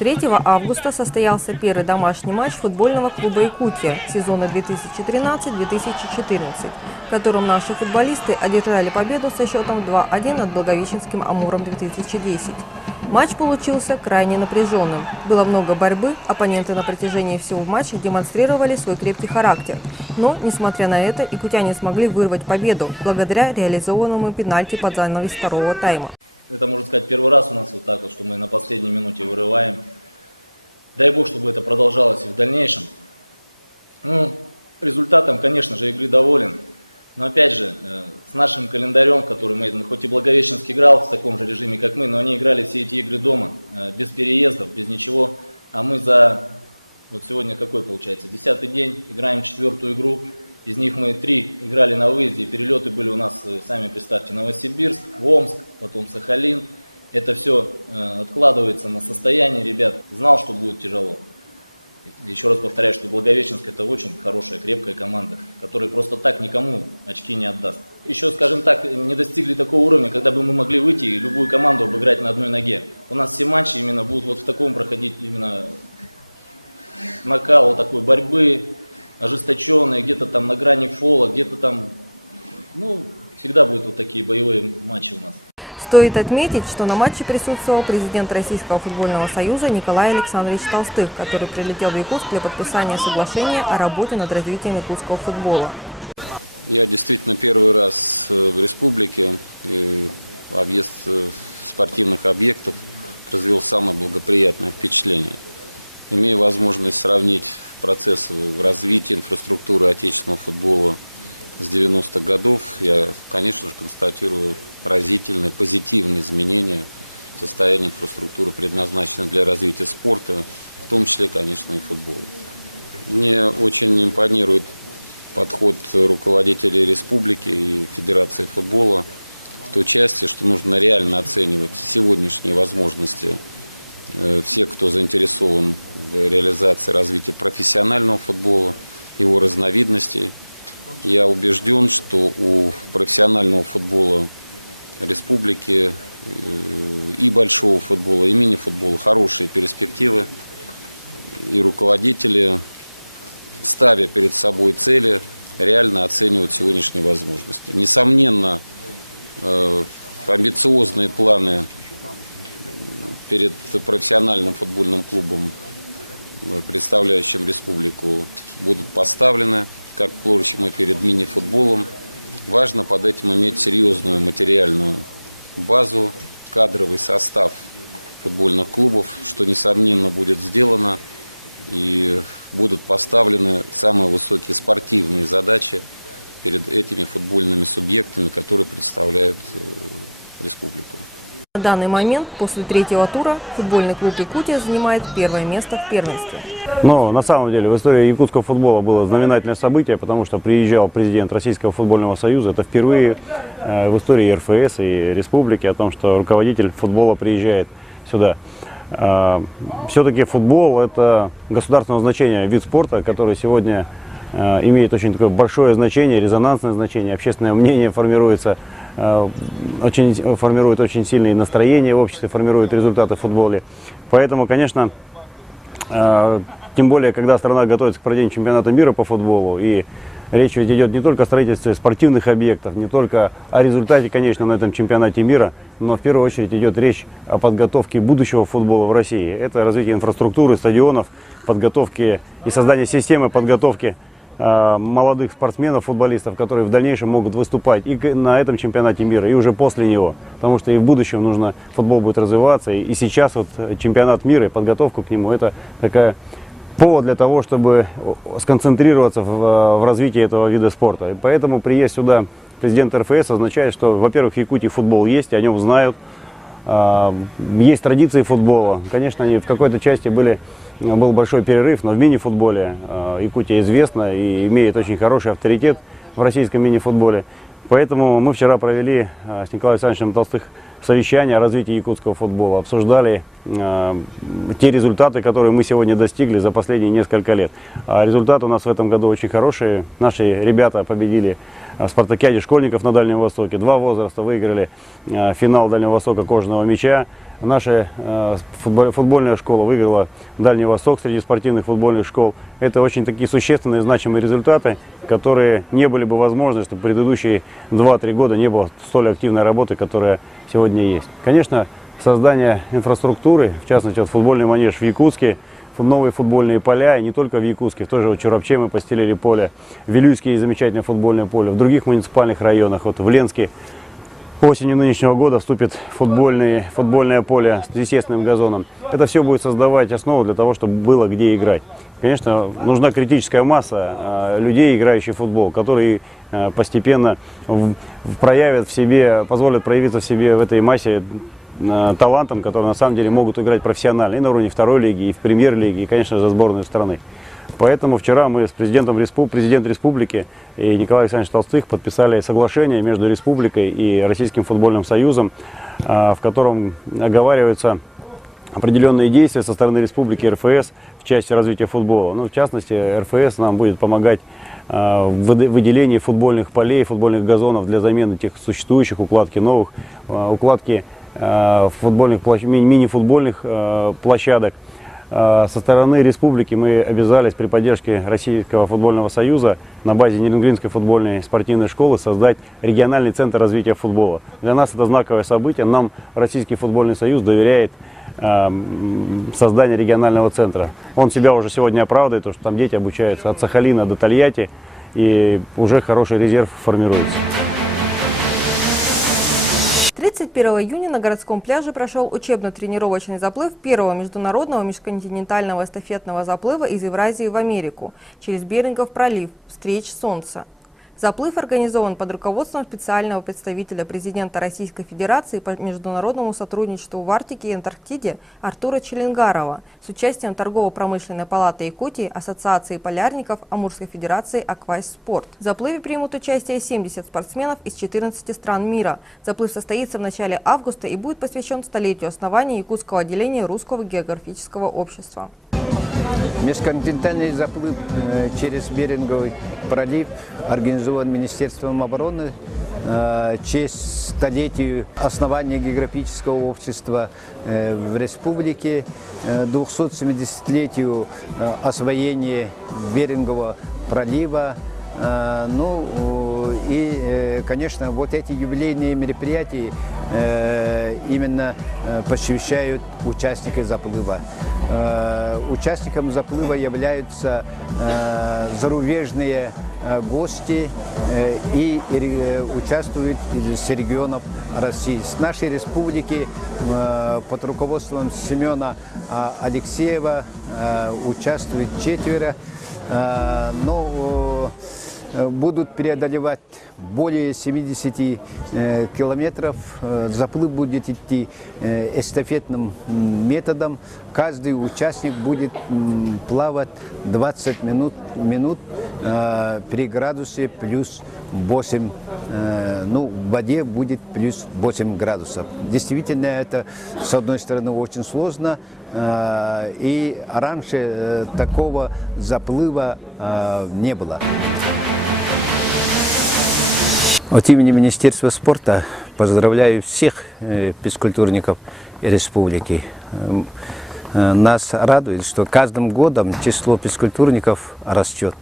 3 августа состоялся первый домашний матч футбольного клуба «Якутия» сезона 2013-2014, в котором наши футболисты одержали победу со счетом 2-1 над Благовещенским «Амуром-2010». Матч получился крайне напряженным. Было много борьбы, оппоненты на протяжении всего матча демонстрировали свой крепкий характер. Но, несмотря на это, якутяне смогли вырвать победу благодаря реализованному пенальти под занавес второго тайма. Это, можно сказать, первый раз у нас вот так вот, что мы на последней минуте вырываем. Дай бог, чтобы это продолжалось и в дальнейшем. Ну, результатом, конечно же, игры доволен. Но опять же, с нашим календарем, который мы, хоть и Благовещенск играл в таком же режиме, как мы, но они играли все эти игры дома, без переездов, без ничего. А мы вот сегодня какой получается, 10-й день, играем 4-ю игру. Из них мы 3 играли на выезде, перелеты были у нас, сами представьте, Новосибирск, Омск, потом Сахалин. Это все откладывается на состояние ребят. Знал, что будет тяжело. Еще раз повторяю, что Благовещенск — это очень хорошая, крепкая команда, которая просто так никому очки не отдаст. Еще, скажем так, не достигли такого уровня, когда бы мы могли выйти и любую команду обыграть на одной ноге. У нас все матчи именно будут вот в таком проходить, именно накал вот такой борьбы, ожесточенные, где-то там на грани фола, где-то там, ну, всегда будут вот такие боевые матчи у нас. Стоит отметить, что на матче присутствовал президент Российского футбольного союза Николай Александрович Толстых, который прилетел в Якутск для подписания соглашения о работе над развитием якутского футбола. Я действительно первый раз в республике, и объезд спортивных объектов произвел самое благоприятное впечатление. Имея возможность сравнить процессы в развитии инфраструктуры отечественного футбола с 90-х годов, я, конечно же, констатирую разительные, позитивные изменения в состоянии инфраструктуры, предназначенной для развития спорта, в том числе, конечно, и футбола. Мне очень импонирует подход руководителей республики и Федерации футбола в той части, что нужно реально оценивать сегодняшние возможности всех, кто заинтересован в реализации развития профессионального футбола, его разновидностей. Я убежден, что у профессионального футбола республики и большого футбола, и мини-футбола хорошие перспективы. И руководители, ставя перед собой цели, реально оценивают сегодняшние возможности. Несомненно, амбициозные планы перед профессиональным футбольным клубом, представляющим республику, будут поставлены, как, впрочем, и перед мини-футболом. Важно под этим иметь серьезную материальную базу, кадровый состав футбольных клубов, что, несомненно, будет сделано, и будут поставлены самые высокие спортивные задачи перед этими футбольными субъектами, которые представляют республику. На данный момент, после 3-го тура, футбольный клуб «Якутия» занимает 1-е место в первенстве. Но на самом деле в истории якутского футбола было знаменательное событие, потому что приезжал президент Российского футбольного союза. Это впервые в истории РФС и республики о том, что руководитель футбола приезжает сюда. Все-таки футбол – это государственного значения вид спорта, который сегодня имеет очень такое большое значение, резонансное значение, общественное мнение формирует очень сильные настроения в обществе, формирует результаты в футболе. Поэтому, конечно, тем более, когда страна готовится к проведению чемпионата мира по футболу, и речь ведь идет не только о строительстве спортивных объектов, не только о результате, конечно, на этом чемпионате мира, но в первую очередь идет речь о подготовке будущего футбола в России. Это развитие инфраструктуры, стадионов, подготовки и создание системы подготовки молодых спортсменов, футболистов, которые в дальнейшем могут выступать и на этом чемпионате мира, и уже после него. Потому что и в будущем футбол будет развиваться. И сейчас вот чемпионат мира и подготовку к нему — это такая повод для того, чтобы сконцентрироваться в развитии этого вида спорта. И поэтому приезд сюда президента РФС означает, что, во-первых, в Якутии футбол есть, о нем знают. Есть традиции футбола. Конечно, они в какой-то части был большой перерыв, но в мини-футболе Якутия известна и имеет очень хороший авторитет в российском мини-футболе. Поэтому мы вчера провели с Николаем Александровичем Толстых совещание о развитии якутского футбола, обсуждали те результаты, которые мы сегодня достигли за последние несколько лет. Результаты у нас в этом году очень хорошие. Наши ребята победили в спартакиаде школьников на Дальнем Востоке. 2 возраста выиграли финал Дальнего Востока кожаного мяча. наша футбольная школа выиграла Дальний Восток среди спортивных футбольных школ. Это очень такие существенные, значимые результаты, которые не были бы возможны, если бы предыдущие 2-3 года не было столь активной работы, которая сегодня есть. Конечно, создание инфраструктуры, в частности, вот футбольный манеж в Якутске, новые футбольные поля, и не только в Якутске, в той же Чурапче мы постелили поле, в Вилюйске замечательное футбольное поле, в других муниципальных районах, вот в Ленске осенью нынешнего года вступит футбольное поле с естественным газоном. Это все будет создавать основу для того, чтобы было где играть. Конечно, нужна критическая масса людей, играющих в футбол, которые постепенно проявят в себе, позволят проявиться в себе в этой массе талантам, которые на самом деле могут играть профессионально и на уровне второй лиги, и в премьер-лиге, и, конечно же, сборной страны. Поэтому вчера мы с президентом республики и Николаем Александровичем Толстых подписали соглашение между республикой и Российским футбольным союзом, в котором оговариваются определенные действия со стороны республики и РФС в части развития футбола. Ну, в частности, РФС нам будет помогать в выделении футбольных полей, футбольных газонов для замены тех существующих, укладки новых, укладки футбольных мини-футбольных площадок. Со стороны республики мы обязались при поддержке Российского футбольного союза на базе Нерюнгринской футбольной спортивной школы создать региональный центр развития футбола. Для нас это знаковое событие. Нам Российский футбольный союз доверяет создание регионального центра. Он себя уже сегодня оправдывает, потому что там дети обучаются от Сахалина до Тольятти, и уже хороший резерв формируется. 31 июня на городском пляже прошел учебно-тренировочный заплыв первого международного межконтинентального эстафетного заплыва из Евразии в Америку через Берингов пролив «Встреч солнца». Заплыв организован под руководством специального представителя президента Российской Федерации по международному сотрудничеству в Арктике и Антарктиде Артура Челенгарова с участием Торгово-промышленной палаты Якутии, Ассоциации полярников, Амурской Федерации «Аквайспорт». В заплыве примут участие 70 спортсменов из 14 стран мира. Заплыв состоится в начале августа и будет посвящен столетию основания якутского отделения Русского географического общества. Межконтинентальный заплыв через Беринговый пролив организован Министерством обороны в честь столетию основания географического общества в республике, 270-летию освоения Берингового пролива. Ну и, конечно, вот эти юбилейные мероприятия именно посвящают участникам заплыва. Участникам заплыва являются зарубежные гости и участвуют с регионов России. С нашей республики под руководством Семена Алексеева участвует 4. Будут преодолевать более 70 километров. Заплыв будет идти эстафетным методом. Каждый участник будет плавать 20 минут при градусе плюс 8. В воде будет плюс 8 градусов. Действительно, это, с одной стороны, очень сложно. И раньше такого заплыва не было. От имени Министерства спорта поздравляю всех физкультурников республики. Нас радует, что каждым годом число физкультурников растет.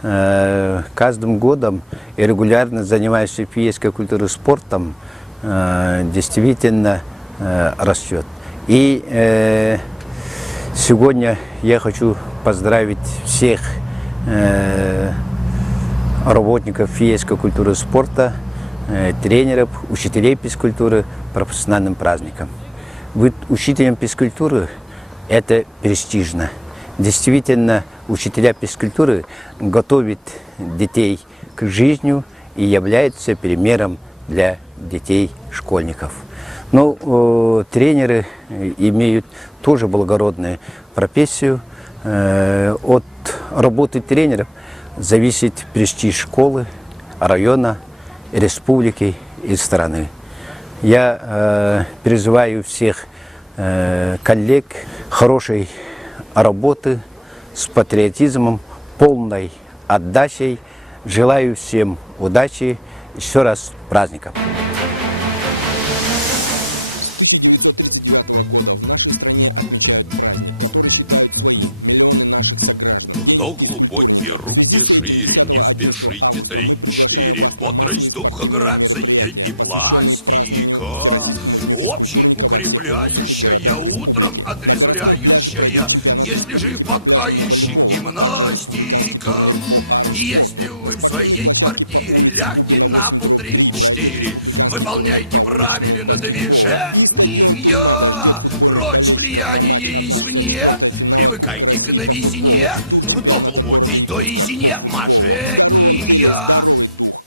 Каждым годом и регулярно занимающихся физической культурой спортом действительно растет. И сегодня я хочу поздравить всех работников физической культуры и спорта, тренеров, учителей физкультуры профессиональным праздником. Быть учителем физкультуры – это престижно. Действительно, учителя физкультуры готовят детей к жизни и являются примером для детей-школьников. Но тренеры имеют тоже благородную профессию. От работы тренеров зависит престиж школы, района, республики и страны. Я призываю всех коллег хорошей работы с патриотизмом, полной отдачей. Желаю всем удачи. Еще раз праздников. 1939 года в нашей стране отмечают праздник, который считают своим миллионы наших сограждан – День физкультурника. В связи с этим 10-11 августа мы приглашаем вас на массовые спортивные мероприятия, посвященные празднованию Всероссийскому дню физкультурника во всех улусах и городах республики. На городском пляже пройдет чемпионат республики по пляжному волейболу, а также республиканский турнир по армспорту. На спортивной площадке по улице Губина 8/3 пройдет республиканский турнир по уличному баскетболу. И стадион Туймада ждет футбольных болельщиков на матч 1/64 финала Кубка России по футболу, тур чемпионата города Якутска по футболу. В здоровом теле здоровый дух.